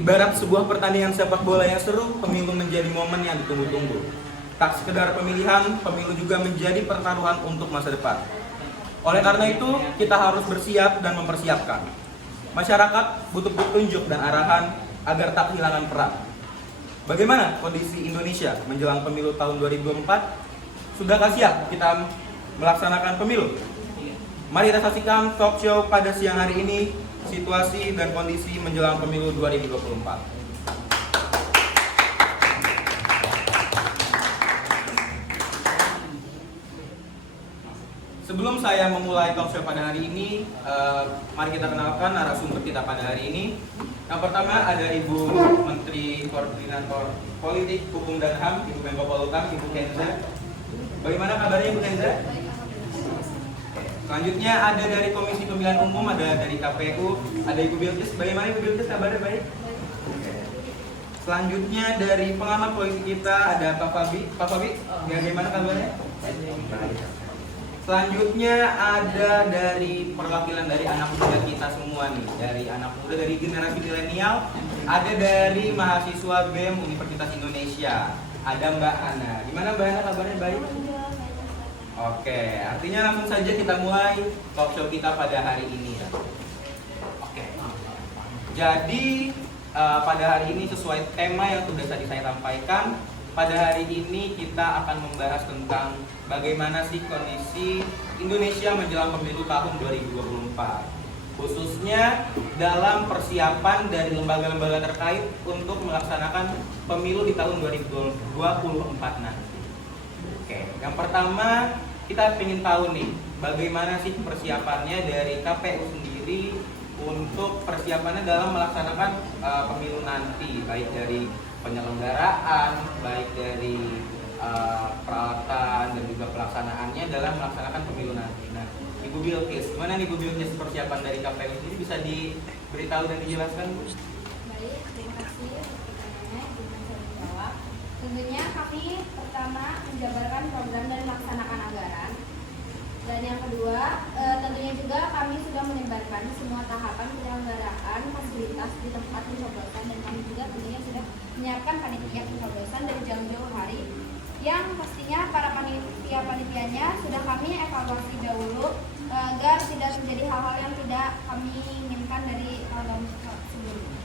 Ibarat sebuah pertandingan sepak bola yang seru, pemilu menjadi momen yang ditunggu-tunggu. Tak sekedar pemilihan, pemilu juga menjadi pertaruhan untuk masa depan. Oleh karena itu, kita harus bersiap dan mempersiapkan. Masyarakat butuh petunjuk dan arahan agar tak kehilangan peran. Bagaimana kondisi Indonesia menjelang pemilu tahun 2024? Sudahkah siap kita melaksanakan pemilu? Mari kita saksikan talk show pada siang hari ini, situasi dan kondisi menjelang pemilu 2024. Sebelum saya memulai talk show pada hari ini, mari kita kenalkan narasumber kita pada hari ini. Yang pertama ada Ibu Menteri Koordinator Politik, Hukum dan HAM, Ibu Menko Polhukam, Ibu Kenza. Bagaimana kabarnya Ibu Kenza? Selanjutnya ada dari Komisi Pemilihan Umum, ada dari KPU, ada Ibu Bilkis. Bagaimana Ibu Bilkis kabarnya baik? Selanjutnya dari pengamat polisi kita ada Pak Fabi. Pak Fabi, bagaimana kabarnya? Selanjutnya ada dari perwakilan dari anak muda kita semua nih, dari anak muda dari generasi milenial, ada dari mahasiswa BEM Universitas Indonesia, ada Mbak Ana. Gimana Mbak Ana kabarnya baik? Oke, artinya langsung saja kita mulai talk show kita pada hari ini ya. Oke. Jadi pada hari ini sesuai tema yang sudah tadi saya sampaikan, pada hari ini kita akan membahas tentang bagaimana sih kondisi Indonesia menjelang pemilu tahun 2024. Khususnya dalam persiapan dari lembaga-lembaga terkait untuk melaksanakan pemilu di tahun 2024 nanti. Oke, yang pertama kita ingin tahu nih, bagaimana sih persiapannya dari KPU sendiri untuk persiapannya dalam melaksanakan pemilu nanti, baik dari penyelenggaraan, baik dari peralatan dan juga pelaksanaannya dalam melaksanakan pemilu nanti. Nah, Ibu Bilkis, gimana nih Ibu Bilkis persiapan dari KPU sendiri, bisa diberitahu dan dijelaskan Bu? Baik, terima kasih untuk pertanyaannya, dengan saya menjawab. Tentunya kami pertama menjabarkan program dan melaksanakan anggaran. Dan yang kedua, tentunya juga kami sudah menyebarkan semua tahapan penyelenggaraan fasilitas di tempat pencoblosan, dan kami juga tentunya sudah menyiapkan panitia pencoblosan dari jauh-jauh hari, yang pastinya para panitia-panitianya sudah kami evaluasi dahulu agar tidak terjadi hal-hal yang tidak kami inginkan dari tahun sebelumnya.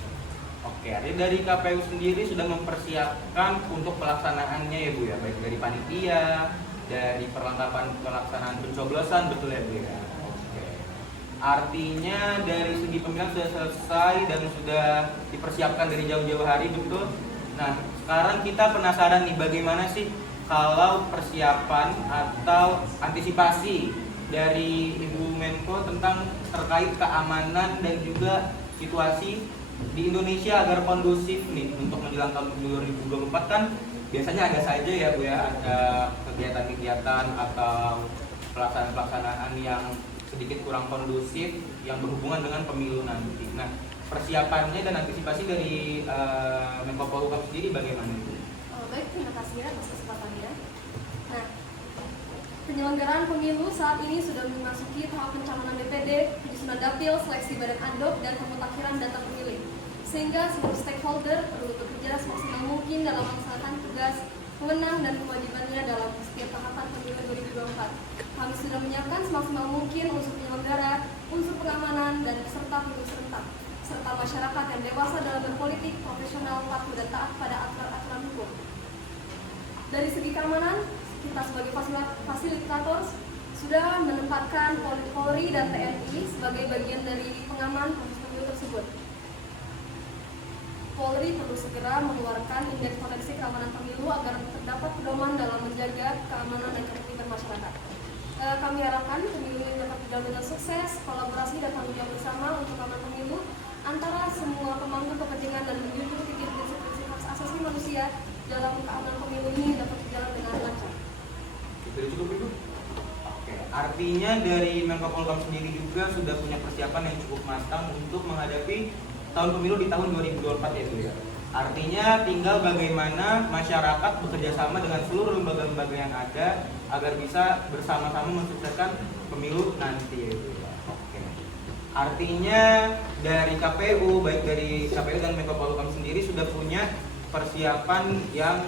Oke, artinya dari KPU sendiri sudah mempersiapkan untuk pelaksanaannya ya Bu ya, baik dari panitia, dari perlengkapan pelaksanaan pencoblosan, betul ya Bu ya? Oke. Artinya dari segi pemilihan sudah selesai dan sudah dipersiapkan dari jauh-jauh hari, betul? Nah, sekarang kita penasaran nih, bagaimana sih kalau persiapan atau antisipasi dari Ibu Menko tentang terkait keamanan dan juga situasi di Indonesia agar kondusif nih untuk menjelang tahun 2024. Kan biasanya ada saja ya Bu ya, ada kegiatan-kegiatan atau pelaksanaan yang sedikit kurang kondusif yang berhubungan dengan pemilu nanti. Nah, persiapannya dan antisipasi dari Menko Polhukam sendiri bagaimana Bu? Baik, terima kasih ya atas kesempatannya. Nah, penyelenggaraan pemilu saat ini sudah memasuki tahap pencalonan DPD, penyusunan dapil, seleksi badan ad hoc, dan pemutakhiran data pemilih. Sehingga seluruh stakeholder perlu bekerja semaksimal mungkin dalam melaksanakan tugas, wewenang, dan kewajibannya dalam setiap tahapan pemilu 2024. Kami sudah menyiapkan semaksimal mungkin unsur penyelenggara, unsur pengamanan, dan peserta pemilu serentak, serta masyarakat yang dewasa dalam berpolitik, profesional, patuh, dan taat pada aturan hukum. Dari segi keamanan, kita sebagai fasilitator sudah menempatkan Polri dan TNI sebagai bagian dari pengaman proses pemilu tersebut. Polri perlu segera mengeluarkan indeks potensi keamanan pemilu agar terdapat pedoman dalam menjaga keamanan dan ketertiban masyarakat. Kami harapkan pemilu ini dapat berjalan dengan sukses, kolaborasi dan tanggung jawab bersama untuk keamanan pemilu antara semua pemangku kepentingan dan menjunjung tinggi prinsip-prinsip hak asasi manusia dalam keamanan pemilu ini dapat berjalan dengan lancar. Sudah cukup Ibu? Oke, artinya dari Menko Polhukam sendiri juga sudah punya persiapan yang cukup matang untuk menghadapi tahun pemilu di tahun 2024 ya Bu ya. Artinya tinggal bagaimana masyarakat bekerja sama dengan seluruh lembaga-lembaga yang ada agar bisa bersama-sama mensukseskan pemilu nanti ya Bu ya. Oke. Artinya dari KPU, baik dari KPU dan Menko Polhukam sendiri sudah punya persiapan yang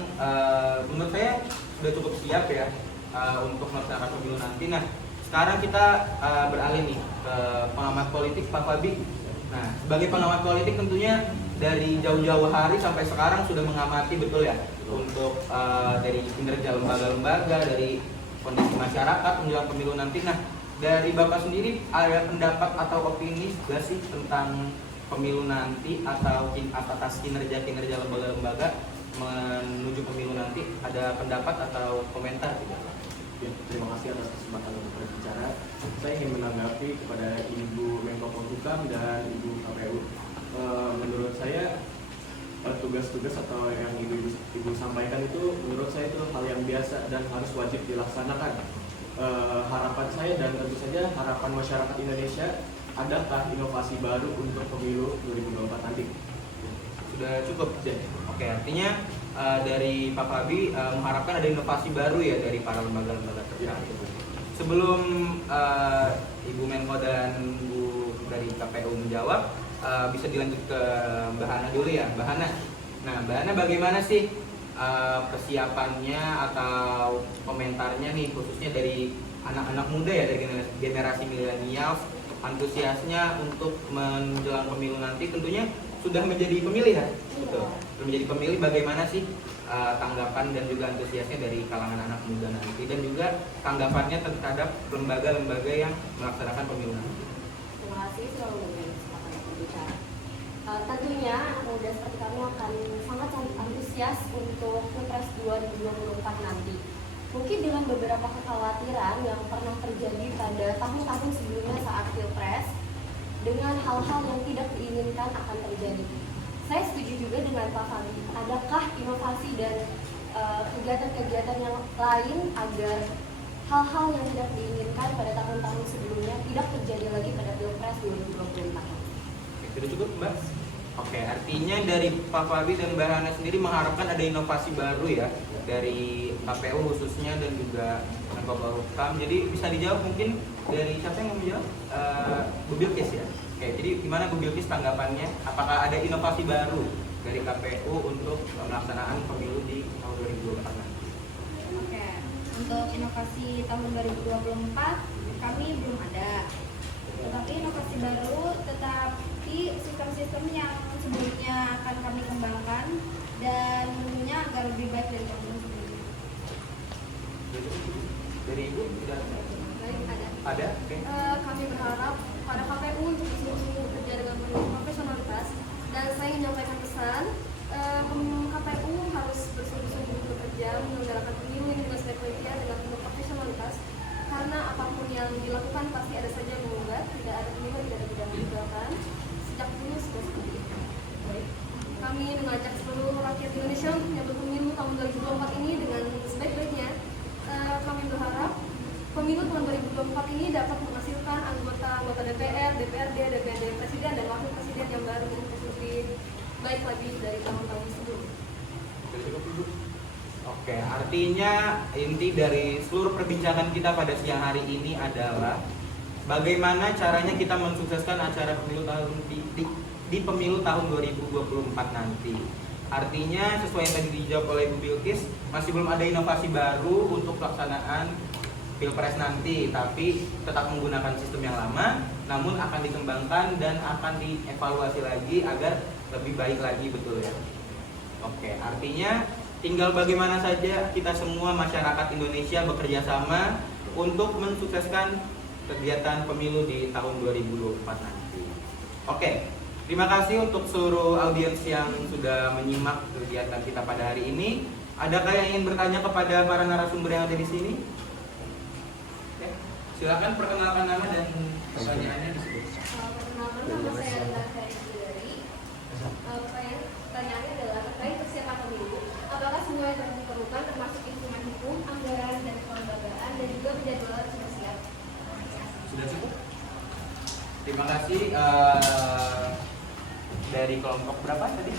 menurut saya sudah cukup siap ya untuk melaksanakan pemilu nanti. Nah, sekarang kita beralih nih ke pengamat politik, Pak Fabi. Nah, sebagai pengamat politik tentunya dari jauh-jauh hari sampai sekarang sudah mengamati betul ya untuk dari kinerja lembaga-lembaga, dari kondisi masyarakat menjelang pemilu nanti. Nah, dari Bapak sendiri ada pendapat atau opini gak sih tentang pemilu nanti atau atas kinerja lembaga-lembaga menuju pemilu nanti? Ada pendapat atau komentar tidak? Ya, terima kasih atas kesempatan untuk berbicara. Saya ingin menanggapi kepada Ibu Menko Polhukam dan Ibu KPU. Menurut saya tugas-tugas atau yang ibu sampaikan itu menurut saya itu hal yang biasa dan harus wajib dilaksanakan. Harapan saya dan tentu saja harapan masyarakat Indonesia, adakah inovasi baru untuk pemilu 2024 nanti? Sudah cukup. Oke, artinya dari Pak Fabi mengharapkan ada inovasi baru ya dari para lembaga-lembaga terkait. Sebelum Ibu Menko dan Bu dari KPU menjawab, bisa dilanjut ke Mbak Hana dulu ya, Mbak Hana. Nah, Mbak Hana bagaimana sih persiapannya atau komentarnya nih khususnya dari anak-anak muda ya, dari generasi milenial, antusiasnya untuk menjelang pemilu nanti? Tentunya sudah menjadi pemilih ya, betul. Menjadi pemilih, bagaimana sih tanggapan dan juga antusiasnya dari kalangan anak muda nanti, dan juga tanggapannya terhadap lembaga-lembaga yang melaksanakan pemilu nanti? Terima kasih sudah memberikan kesempatan untuk berbicara. Tentunya anak muda seperti kami akan sangat antusias untuk Pilpres 2024 nanti. Mungkin dengan beberapa kekhawatiran yang pernah terjadi pada tahun-tahun sebelumnya saat Pilpres, dengan hal-hal yang tidak diinginkan akan terjadi. Saya setuju juga dengan Pak Fabi. Adakah inovasi dan kegiatan-kegiatan yang lain agar hal-hal yang tidak diinginkan pada tahun-tahun sebelumnya tidak terjadi lagi pada Pilpres 2024? Sudah cukup, Mbak? Oke, artinya dari Pak Fabi dan Mbak Hana sendiri mengharapkan ada inovasi baru ya dari KPU khususnya dan juga Menko Polhukam. Jadi bisa dijawab mungkin dari siapa yang mau menjawab? Bu Bilkis ya. Oke, jadi gimana Bu Bilkis tanggapannya? Apakah ada inovasi baru dari KPU untuk pelaksanaan pemilu di tahun 2024 nanti? Oke, untuk inovasi tahun 2024 kami belum ada. Tetapi inovasi baru tetapi sistem-sistem yang sebelumnya akan kami kembangkan dan tentunya agar lebih baik dari tahun sebelumnya. Dari Ibu sudah Baik, ada. ada? Oke. Kami berharap pada KPU untuk bersungguh-sungguh bekerja dengan penuh profesionalitas, dan saya ingin menyampaikan pesan KPU harus bersungguh-sungguh bekerja menyelenggarakan pemilu ini dengan sebaik-baiknya dengan penuh profesionalitas, karena apapun yang dilakukan pasti ada saja yang menggugat. Tidak ada pemilu, tidak ada bidang meninggalkan. Sejak dulu sudah seperti itu. Baik. Kami mengajak seluruh rakyat Indonesia untuk menyambut pemilu tahun 2024 ini dengan sebaik-baiknya. Kami berharap pemilu tahun 2024 ini dapat menghasilkan anggota DPR, DPRD, DPRD Presiden dan Wakil Presiden yang baru untuk lebih baik lagi dari tahun-tahun sebelumnya. Oke, artinya inti dari seluruh perbincangan kita pada siang hari ini adalah bagaimana caranya kita mensukseskan acara pemilu tahun di pemilu tahun 2024 nanti. Artinya sesuai yang tadi dijawab oleh Bu Bilkis, masih belum ada inovasi baru untuk pelaksanaan Pilpres nanti, tapi tetap menggunakan sistem yang lama, namun akan dikembangkan dan akan dievaluasi lagi agar lebih baik lagi, betul ya? Oke, artinya tinggal bagaimana saja kita semua masyarakat Indonesia bekerja sama untuk mensukseskan kegiatan pemilu di tahun 2024 nanti. Oke, terima kasih untuk seluruh audiens yang sudah menyimak kegiatan kita pada hari ini. Adakah yang ingin bertanya kepada para narasumber yang ada di sini? Oke, silakan perkenalkan nama dan pertanyaannya disebut. Perkenalkan, nama saya Anda Ferry. Pertanyaannya adalah terkait persiapan pemilu. Apakah semua yang diperlukan termasuk instrumen hukum, anggaran, dan kelembagaan, dan juga penjadwalan sudah siap? Sudah cukup? Terima kasih. Dari kelompok berapa tadi?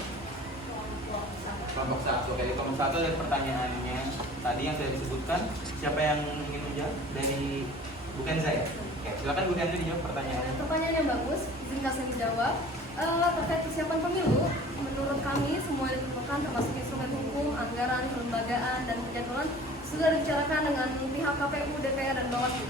Kelompok satu. Dari kelompok satu dari pertanyaannya tadi yang sudah disebutkan, siapa yang ingin menjawab? Dari bukan saya. Oke, silakan Bu Dianti dijawab pertanyaannya. Pertanyaan yang bagus, izinkan saya menjawab. Terkait persiapan pemilu, menurut kami semua yang diperlukan termasuk instrumen hukum, anggaran, kelembagaan, dan penjadwalan sudah dibicarakan dengan pihak KPU, DPR, dan Bawaslu.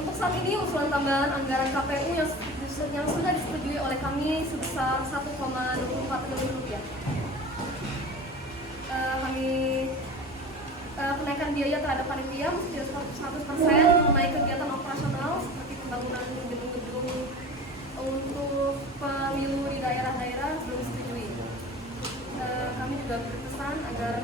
Untuk saat ini usulan tambahan anggaran KPU yang sudah disetujui oleh kami sebesar 1,24 triliun rupiah. Kenaikan biaya terhadap panitia mesti 100% mengenai kegiatan operasional seperti pembangunan gedung-gedung untuk pemilu di daerah-daerah belum disetujui. Kami juga berpesan agar